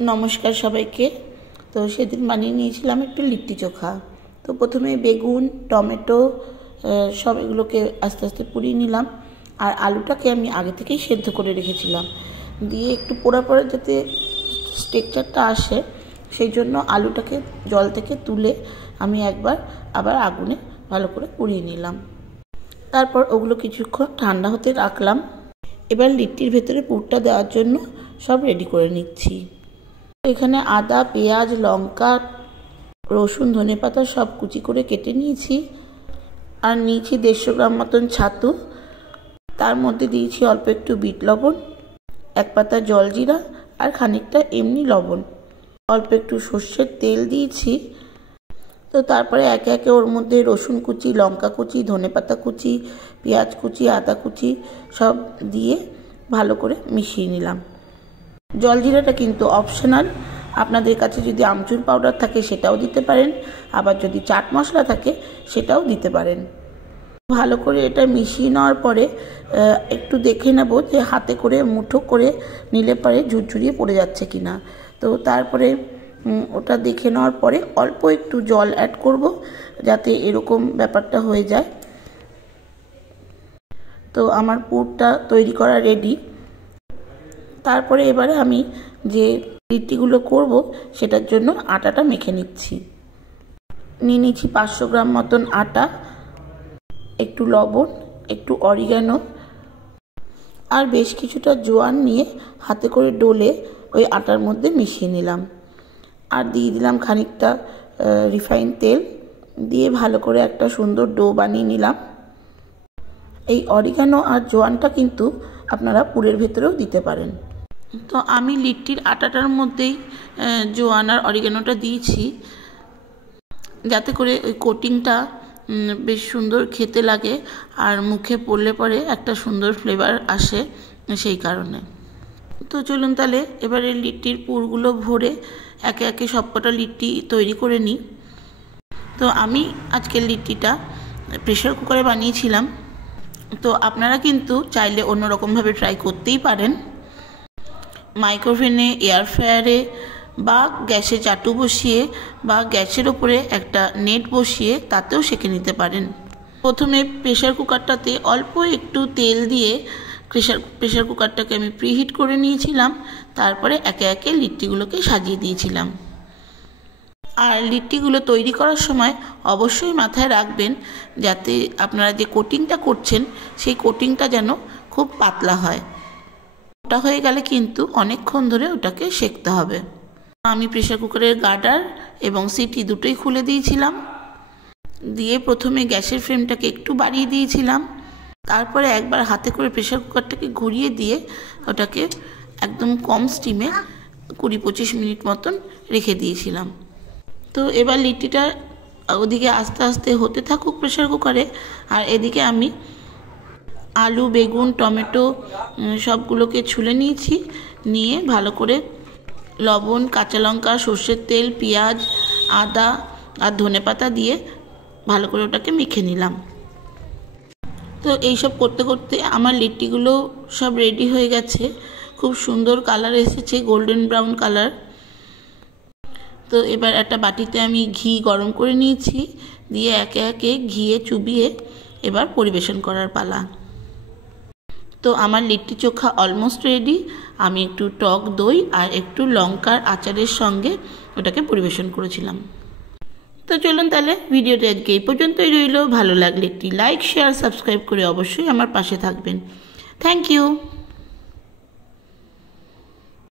নমস্কার সবাইকে। তো সেদিন বানিয়ে নিয়েছিলাম একটু লিট্টি চোখা। তো প্রথমে বেগুন, টমেটো সব এগুলোকে আস্তে আস্তে পুড়িয়ে নিলাম। আর আলুটাকে আমি আগে থেকেই সেদ্ধ করে রেখেছিলাম, দিয়ে একটু পোড়া পোড়া যাতে টেক্সচারটা আসে সেই জন্য আলুটাকে জল থেকে তুলে আমি একবার আবার আগুনে ভালো করে পুড়িয়ে নিলাম। তারপর ওগুলো কিছুক্ষণ ঠান্ডা হতে রাখলাম। এবার লিট্টির ভেতরে পুরটা দেওয়ার জন্য সব রেডি করে নিচ্ছি। এখানে আদা, পেঁয়াজ, লঙ্কা, রসুন, ধনেপাতা সব কুচি করে কেটে নিয়েছি। আর নিয়েছি 150 গ্রাম মতন ছাতু। তার মধ্যে দিয়েছি অল্প একটু বিট লবণ, 1 পাতা জলজিরা আর খানিকটা এমনি লবণ, অল্প একটু সর্ষের তেল দিয়েছি। তো তারপরে একে একে ওর মধ্যে রসুন কুচি, লঙ্কা কুচি, ধনেপাতা কুচি, পেঁয়াজ কুচি, আদা কুচি সব দিয়ে ভালো করে মিশিয়ে নিলাম। জলজিরাটা কিন্তু অপশনাল, আপনাদের কাছে যদি আমচুর পাউডার থাকে সেটাও দিতে পারেন, আবার যদি চাট মশলা থাকে সেটাও দিতে পারেন। ভালো করে এটা মিশিয়ে নেওয়ার পরে একটু দেখে নেব যে হাতে করে মুঠো করে নিলে পরে ঝুরঝুরিয়ে পড়ে যাচ্ছে কিনা। তো তারপরে ওটা দেখে নেওয়ার পরে অল্প একটু জল অ্যাড করব যাতে এরকম ব্যাপারটা হয়ে যায়। তো আমার পুরটা তৈরি করা রেডি। তারপরে এবারে আমি যে লিট্টিগুলো করব সেটার জন্য আটাটা মেখে নিচ্ছি। নিয়ে নিচ্ছি 500 গ্রাম মতন আটা, একটু লবণ, একটু অরিগানো আর বেশ কিছুটা জোয়ান নিয়ে হাতে করে ডলে ওই আটার মধ্যে মিশিয়ে নিলাম। আর দিয়ে দিলাম খানিকটা রিফাইন তেল, দিয়ে ভালো করে একটা সুন্দর ডো বানিয়ে নিলাম। এই অরিগানো আর জোয়ানটা কিন্তু আপনারা পুরের ভেতরেও দিতে পারেন। তো আমি লিট্টির আটাটার মধ্যেই জোয়ান আর অরিগানোটা দিয়েছি যাতে করে ওই কোটিংটা বেশ সুন্দর খেতে লাগে আর মুখে পড়লে পরে একটা সুন্দর ফ্লেভার আসে, সেই কারণে। তো চলুন তাহলে এবারে লিট্টির পুরগুলো ভরে একে একে সবকটা লিট্টি তৈরি করে নিই। তো আমি আজকের লিট্টিটা প্রেশার কুকারে বানিয়েছিলাম। তো আপনারা কিন্তু চাইলে অন্যরকমভাবে ট্রাই করতেই পারেন। মাইক্রোওভেনে, এয়ার ফ্রায়ারে বা গ্যাসে চাটু বসিয়ে বা গ্যাসের ওপরে একটা নেট বসিয়ে তাতেও সেঁকে নিতে পারেন। প্রথমে প্রেশার কুকারটাতে অল্প একটু তেল দিয়ে প্রেশার কুকারটাকে আমি প্রিহিট করে নিয়েছিলাম। তারপরে একে একে লিট্টিগুলোকে সাজিয়ে দিয়েছিলাম। আর লিট্টিগুলো তৈরি করার সময় অবশ্যই মাথায় রাখবেন যাতে আপনারা যে কোটিংটা করছেন সেই কোটিংটা যেন খুব পাতলা হয়। ওটা হয়ে গেলে কিন্তু অনেকক্ষণ ধরে ওটাকে সেঁকতে হবে। আমি প্রেশার কুকারের গার্ডার এবং সিটি দুটোই খুলে দিয়েছিলাম, দিয়ে প্রথমে গ্যাসের ফ্লেমটাকে একটু বাড়িয়ে দিয়েছিলাম। তারপরে একবার হাতে করে প্রেশার কুকারটাকে ঘুরিয়ে দিয়ে ওটাকে একদম কম স্টিমে 20-25 মিনিট মতন রেখে দিয়েছিলাম। তো এবার লিট্টিটা ওদিকে আস্তে আস্তে হতে থাকুক প্রেশার কুকারে, আর এদিকে আমি আলু, বেগুন, টমেটো সবগুলোকে ছুলে নিয়েছি। নিয়ে ভালো করে লবণ, কাঁচা লঙ্কা, সর্ষের তেল, পেঁয়াজ, আদা আর ধনেপাতা দিয়ে ভালো করে ওটাকে মেখে নিলাম। তো এইসব করতে করতে আমার লিট্টিগুলো সব রেডি হয়ে গেছে। খুব সুন্দর কালার এসেছে, গোল্ডেন ব্রাউন কালার। তো এবার একটা বাটিতে আমি ঘি গরম করে নিয়েছি, দিয়ে একে একে ঘিয়ে চুবিয়ে এবার পরিবেশন করার পালা। তো আমার লিট্টি চোখা অলমোস্ট রেডি। আমি একটু টক দই আর একটু লঙ্কার আচারের সঙ্গে ওটাকে পরিবেশন করেছিলাম। তো চলুন তাহলে ভিডিওটা আজকে এই পর্যন্তই রইল। ভালো লাগলে একটি লাইক, শেয়ার, সাবস্ক্রাইব করে অবশ্যই আমার পাশে থাকবেন। Thank you.